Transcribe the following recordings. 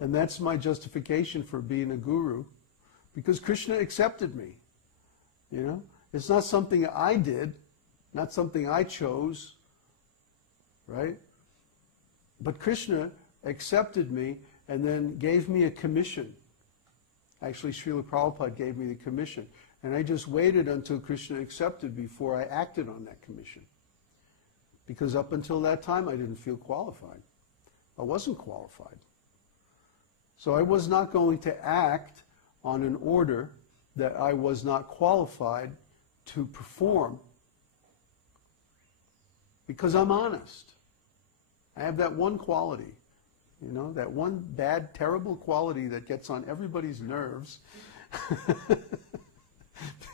And that's my justification for being a guru, because Krishna accepted me. You know, it's not something I did, not something I chose, right? But Krishna accepted me and then gave me a commission. Actually, Srila Prabhupada gave me the commission. And I just waited until Krishna accepted before I acted on that commission. Because up until that time, I didn't feel qualified. I wasn't qualified. So I was not going to act on an order that I was not qualified to perform, because I'm honest. I have that one quality, you know, that one bad, terrible quality that gets on everybody's nerves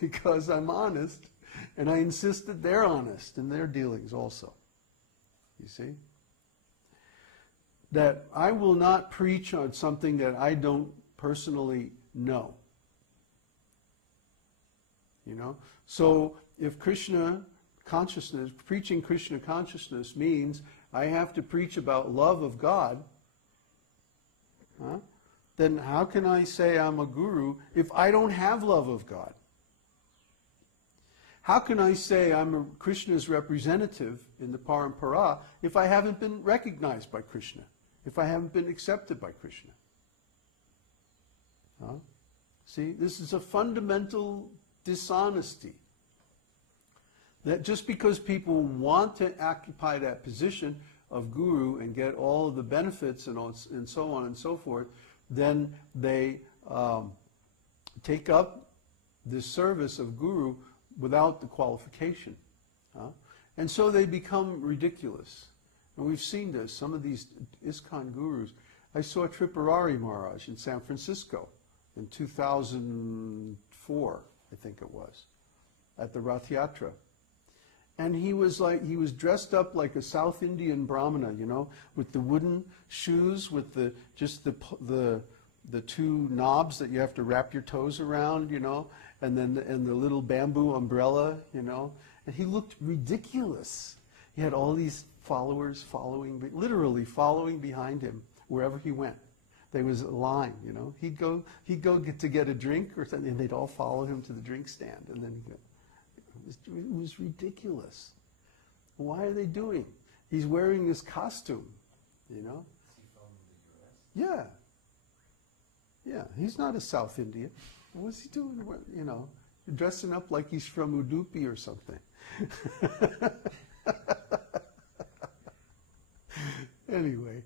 because I'm honest, and I insist that they're honest in their dealings also. You see? That I will not preach on something that I don't personally know. You know? So if Krishna consciousness, preaching Krishna consciousness means I have to preach about love of God, then how can I say I'm a guru if I don't have love of God? How can I say I'm a Krishna's representative in the parampara if I haven't been recognized by Krishna, if I haven't been accepted by Krishna? See, this is a fundamental dishonesty. That just because people want to occupy that position of guru and get all of the benefits and so on and so forth, then they take up this service of guru without the qualification. And so they become ridiculous. And we've seen this, some of these ISKCON gurus. I saw Tripurari Maharaj in San Francisco in 2004, I think it was, at the Rath Yatra. And he was dressed up like a South Indian Brahmana, you know, with the wooden shoes, with the two knobs that you have to wrap your toes around, you know, and then the little bamboo umbrella, you know. And he looked ridiculous. He had all these followers literally following behind him wherever he went. There was a line, you know. He'd go to get a drink or something, and they'd all follow him to the drink stand, and then he'd go. It was ridiculous. Why are they doing? He's wearing this costume, you know. Is he from the U.S.? Yeah. Yeah, he's not a South Indian. What's he doing, you know, dressing up like he's from Udupi or something? Anyway,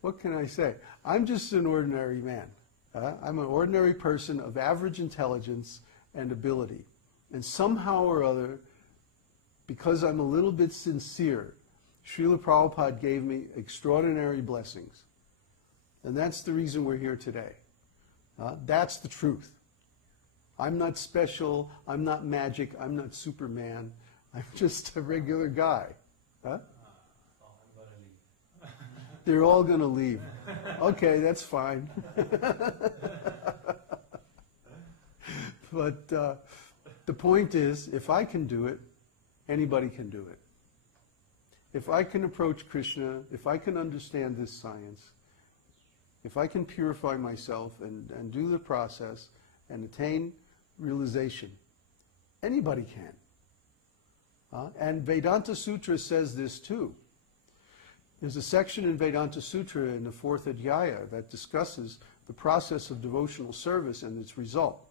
what can I say? I'm just an ordinary man. I'm an ordinary person of average intelligence and ability. And somehow or other, because I'm a little bit sincere, Srila Prabhupada gave me extraordinary blessings. And that's the reason we're here today. That's the truth. I'm not special, I'm not magic, I'm not Superman. I'm just a regular guy. I'm going to leave. They're all going to leave. Okay, that's fine. But the point is, if I can do it, anybody can do it. If I can approach Krishna, if I can understand this science, if I can purify myself and do the process and attain realization, anybody can. And Vedanta Sutra says this too. There's a section in Vedanta Sutra in the 4th Adhyaya that discusses the process of devotional service and its result.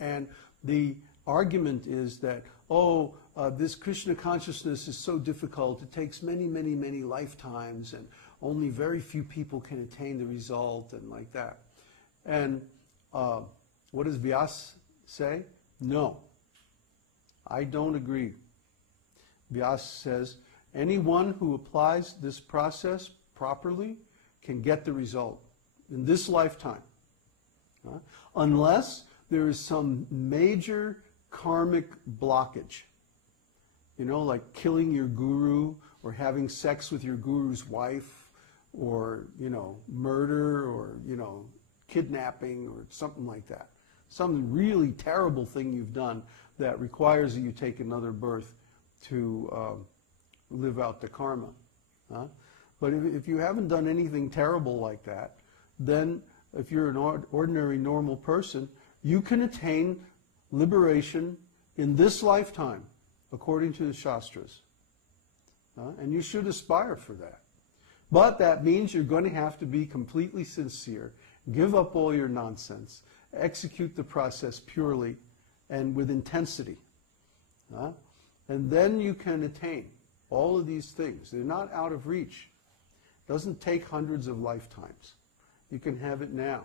And the argument is that, this Krishna consciousness is so difficult, it takes many, many, many lifetimes, and only very few people can attain the result, and like that. And what does Vyas say? No, I don't agree. Vyas says, anyone who applies this process properly can get the result in this lifetime. Unless there is some major karmic blockage. You know, like killing your guru, or having sex with your guru's wife, or, you know, murder, or, you know, kidnapping, or something like that. Some really terrible thing you've done that requires that you take another birth to live out the karma. But if you haven't done anything terrible like that, then if you're an ordinary, normal person, you can attain liberation in this lifetime, according to the Shastras. And you should aspire for that. But that means you're going to have to be completely sincere, give up all your nonsense, execute the process purely and with intensity. And then you can attain all of these things. They're not out of reach. It doesn't take hundreds of lifetimes. You can have it now.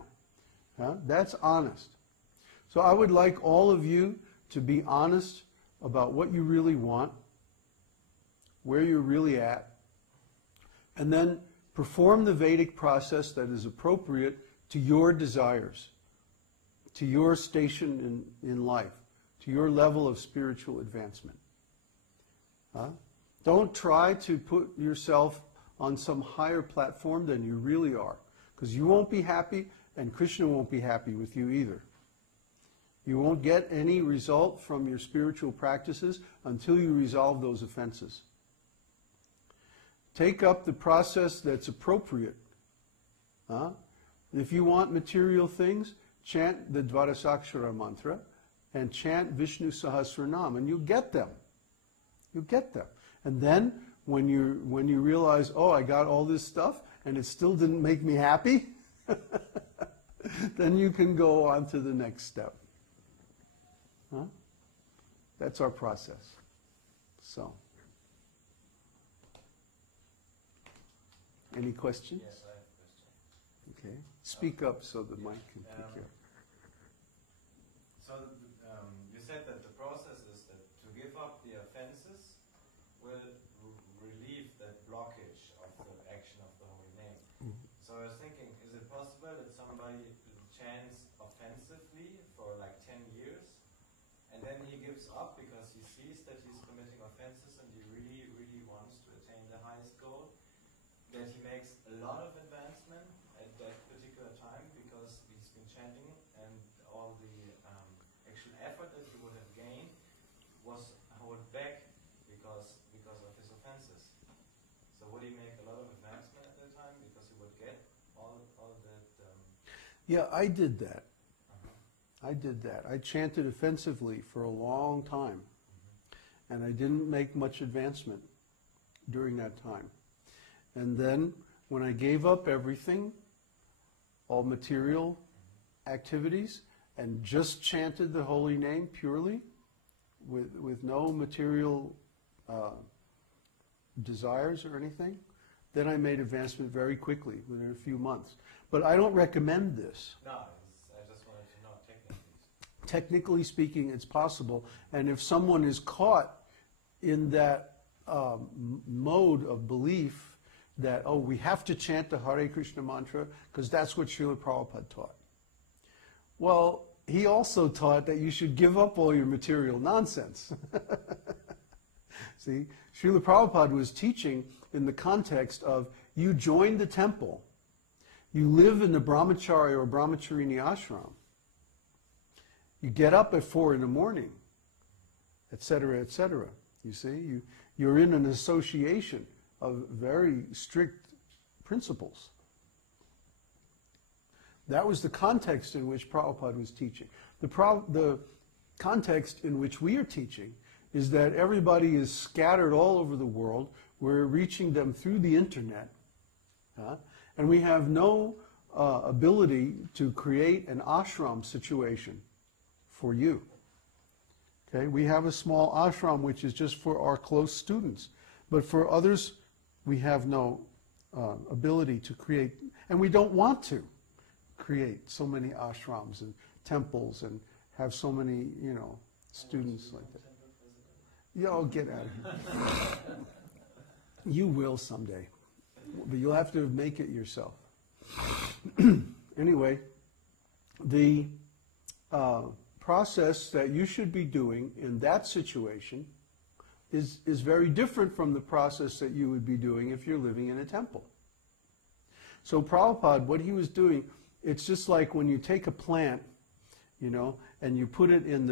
That's honest. So I would like all of you to be honest about what you really want, where you're really at, and then perform the Vedic process that is appropriate to your desires, to your station in life, to your level of spiritual advancement. Don't try to put yourself on some higher platform than you really are, because you won't be happy, and Krishna won't be happy with you either. You won't get any result from your spiritual practices until you resolve those offenses. Take up the process that's appropriate. If you want material things, chant the Dvarasakshara mantra and chant Vishnu Sahasranam, and you get them. You get them. And then when you realize, oh, I got all this stuff and it still didn't make me happy, then you can go on to the next step. That's our process. So, any questions? Yes, I have a question. Okay. Speak up so the mic can pick you up. So you said that the process is that to give up the offenses will relieve that blockage of the action of the holy name. Mm-hmm. So I was thinking, is it possible that somebody chants offensively for like 10 years and then he gives up because he sees that he's committing offenses and he really, really wants to attain the highest goal, that he makes a lot of advancement at that particular time because he's been chanting and all the actual effort that he would have gained was held back because of his offenses. So would he make a lot of advancement at that time because he would get all that? Yeah, I did that. I did that. I chanted offensively for a long time, and I didn't make much advancement during that time. And then when I gave up everything, all material activities, and just chanted the holy name purely, with no material desires or anything, then I made advancement very quickly, within a few months. But I don't recommend this. No, I just wanted to know technically. Technically speaking, it's possible. And if someone is caught in that mode of belief that, oh, we have to chant the Hare Krishna mantra because that's what Srila Prabhupada taught. Well, he also taught that you should give up all your material nonsense. See, Srila Prabhupada was teaching in the context of you join the temple, you live in the brahmachari or brahmacharini ashram, you get up at 4 in the morning, etc., etc. You see, you're in an association of very strict principles. That was the context in which Prabhupada was teaching. The context in which we are teaching is that everybody is scattered all over the world. We're reaching them through the internet. And we have no ability to create an ashram situation for you. Okay? We have a small ashram which is just for our close students. But for others, we have no ability to create, and we don't want to create so many ashrams and temples and have so many, students like that. Yeah, oh, get out of here. You will someday, but you'll have to make it yourself. Anyway, the process that you should be doing in that situation is very different from the process that you would be doing if you're living in a temple. So Prabhupada, what he was doing, it's just like when you take a plant, and you put it in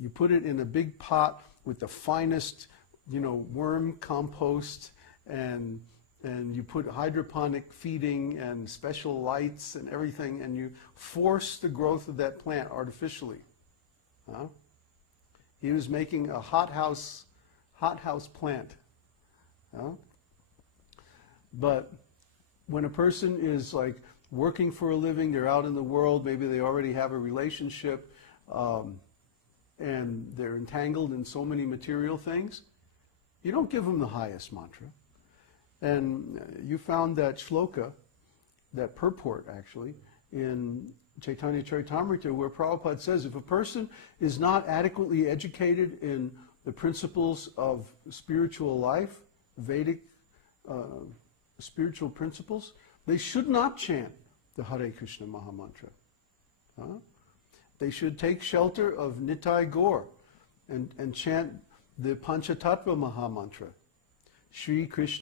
you put it in a big pot with the finest, worm compost and and you put hydroponic feeding and special lights and everything, and you force the growth of that plant artificially. Huh? He was making a hothouse plant. Huh? But when a person is like working for a living, they're out in the world, maybe they already have a relationship, and they're entangled in so many material things, you don't give them the highest mantra. And you found that shloka, that purport actually, in Chaitanya Charitamrita, where Prabhupada says, if a person is not adequately educated in the principles of spiritual life, Vedic spiritual principles, they should not chant the Hare Krishna Mahamantra. Huh? They should take shelter of Nitai Gaur and chant the Panchatattva Mahamantra. Shri Krishna